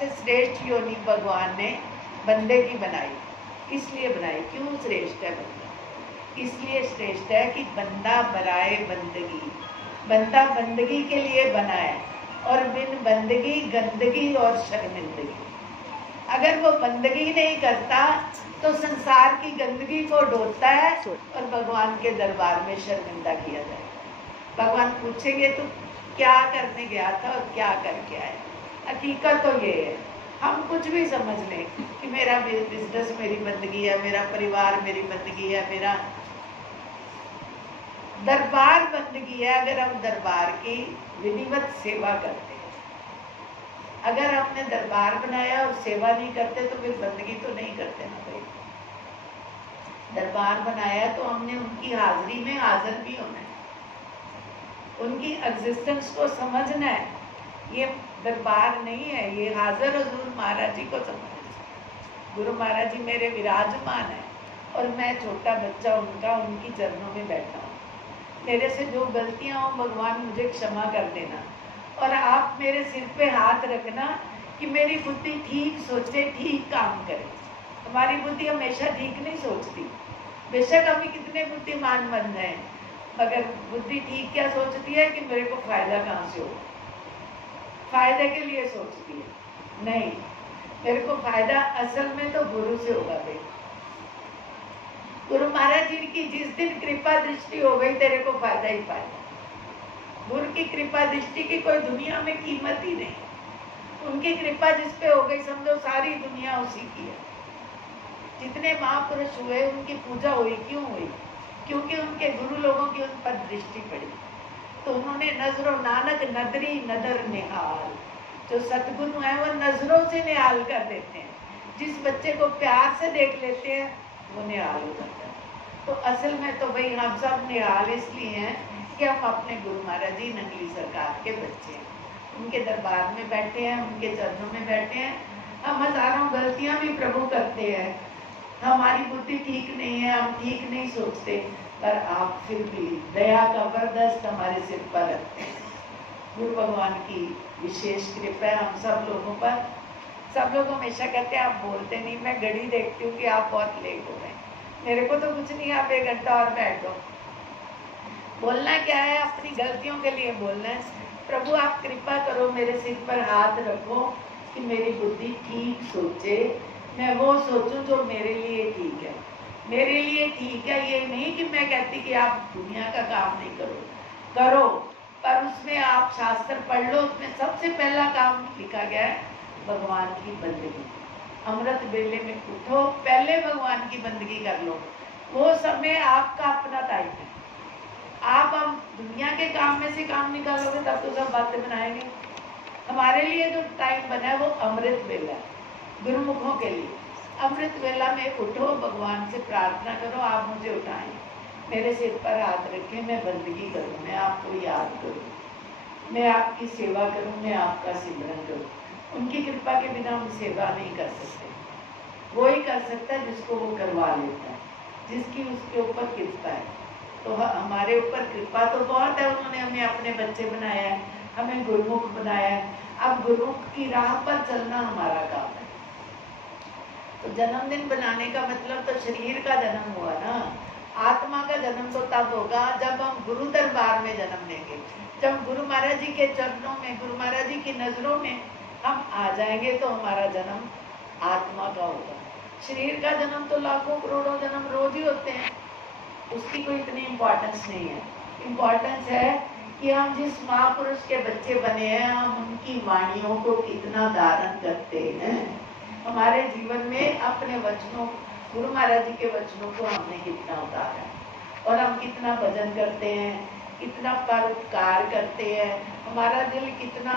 सबसे श्रेष्ठ योनि भगवान ने बंदे की बनाई। इसलिए बनाई, क्यों श्रेष्ठ है बंदा? इसलिए श्रेष्ठ है कि बंदा बराए बंदगी, बंदा बंदगी के लिए बना है, और बिन बंदगी गंदगी और शर्मिंदगी। अगर वो बंदगी नहीं करता तो संसार की गंदगी को ढोता है और भगवान के दरबार में शर्मिंदा किया जाए। भगवान पूछेंगे तो क्या करने गया था और क्या करके आया। हकीकत तो ये है, हम कुछ भी समझ लें कि मेरा बिजनेस मेरी बंदगी है, मेरा परिवार मेरी बंदगी है, मेरा दरबार बंदगी है। अगर हम दरबार की विधिवत सेवा करते हैं, अगर हमने दरबार बनाया और सेवा नहीं करते तो फिर बंदगी तो नहीं करते ना भाई। दरबार बनाया तो हमने उनकी हाजिरी में हाजिर भी होना है, उनकी एग्जिस्टेंस को समझना है। ये दरबार नहीं है, ये हाजिर हुजूर महाराज जी को समझना। गुरु महाराज जी मेरे विराजमान है और मैं छोटा बच्चा उनका, उनकी चरणों में बैठा हूँ। मेरे से जो गलतियां हो भगवान मुझे क्षमा कर देना, और आप मेरे सिर पे हाथ रखना कि मेरी बुद्धि ठीक सोचे, ठीक काम करे। हमारी बुद्धि हमेशा ठीक नहीं सोचती, बेशक हम कितने बुद्धिमान बन जाए, मगर बुद्धि ठीक क्या सोचती है कि मेरे को फायदा कहाँ से हो, फायदे के लिए सोचती है। नहीं, मेरे को फायदा असल में तो गुरु से होगा भाई। गुरु महाराज जी की जिस दिन कृपा दृष्टि हो गई, तेरे को फायदा ही फायदा। गुरु की कृपा दृष्टि की कोई दुनिया में कीमत ही नहीं। उनकी कृपा जिस पे हो गई, समझो सारी दुनिया उसी की है। जितने महापुरुष हुए उनकी पूजा हुई, क्यों हुई? क्योंकि उनके गुरु लोगों की उन पर दृष्टि पड़ी। तो उन्होंने नजरों, नानक नदरी नदर निहाल, जो सतगुरु है वो नजरों से निहाल कर देते हैं। जिस बच्चे को प्यार से देख लेते हैं वो निहाल हो जाता है। तो असल में तो भाई हम सब निहाल इसलिए हैं कि हम अपने गुरु महाराज जी नंगली सरकार के बच्चे हैं, उनके दरबार में बैठे हैं, उनके चरणों में बैठे हैं। हम हजारों गलतियां भी प्रभु करते हैं, हमारी बुद्धि ठीक नहीं है, हम ठीक नहीं सोचते, पर आप फिर भी दया का वरदस्त हमारे सिर पर रखते हैं। गुरु भगवान की विशेष कृपा है हम सब लोगों पर। सब लोग हमेशा कहते हैं आप बोलते नहीं, मैं घड़ी देखती हूँ कि आप बहुत लेट हो रहे हैं। मेरे को तो कुछ नहीं, आप 1 घंटा और बैठो। बोलना क्या है? अपनी गलतियों के लिए बोलना है। प्रभु आप कृपा करो, मेरे सिर पर हाथ रखो कि मेरी बुद्धि ठीक सोचे, मैं वो सोचूं जो मेरे लिए ठीक है। मेरे लिए ठीक है ये नहीं कि मैं कहती कि आप दुनिया का काम नहीं करो, करो, पर उसमें आप शास्त्र पढ़ लो, उसमें सबसे पहला काम लिखा गया है भगवान की बंदगी। अमृत बेले में उठो, पहले भगवान की बंदगी कर लो। वो समय आपका अपना टाइम है। आप हम दुनिया के काम में से काम निकालोगे तब तो सब बातें बनाएंगे। हमारे लिए जो टाइम बना है वो अमृत बेला है, गुरुमुखों के लिए। अमृत वेला में उठो, भगवान से प्रार्थना करो आप मुझे उठाएं, मेरे सिर पर हाथ रखें, मैं बंदगी करूं, मैं आपको याद करूं, मैं आपकी सेवा करूं, मैं आपका सिमरन करूं। उनकी कृपा के बिना हम सेवा नहीं कर सकते। वो ही कर सकता है जिसको वो करवा लेता है, जिसकी उसके ऊपर कृपा है। तो हमारे ऊपर कृपा तो बहुत है, उन्होंने हमें अपने बच्चे बनाया है, हमें गुरुमुख बनाया है। अब गुरुमुख की राह पर चलना हमारा काम है। तो जन्मदिन बनाने का मतलब तो शरीर का जन्म हुआ ना, आत्मा का जन्म तो तब होगा जब हम गुरु दरबार में जन्म लेंगे, जब गुरु महाराज जी के चरणों में, गुरु महाराज जी की नजरों में हम आ जाएंगे तो हमारा जन्म आत्मा का होगा। शरीर का जन्म तो लाखों करोड़ों जन्म रोज ही होते हैं, उसकी कोई इतनी इम्पोर्टेंस नहीं है। इम्पोर्टेंस है कि हम जिस महापुरुष के बच्चे बने हैं, हम उनकी वाणियों को कितना धारण करते हैं। हमारे जीवन में अपने वचनों, गुरु महाराज जी के वचनों को हमने कितना उतारा है, और हम कितना भजन करते हैं, कितना परोपकार करते हैं, हमारा दिल कितना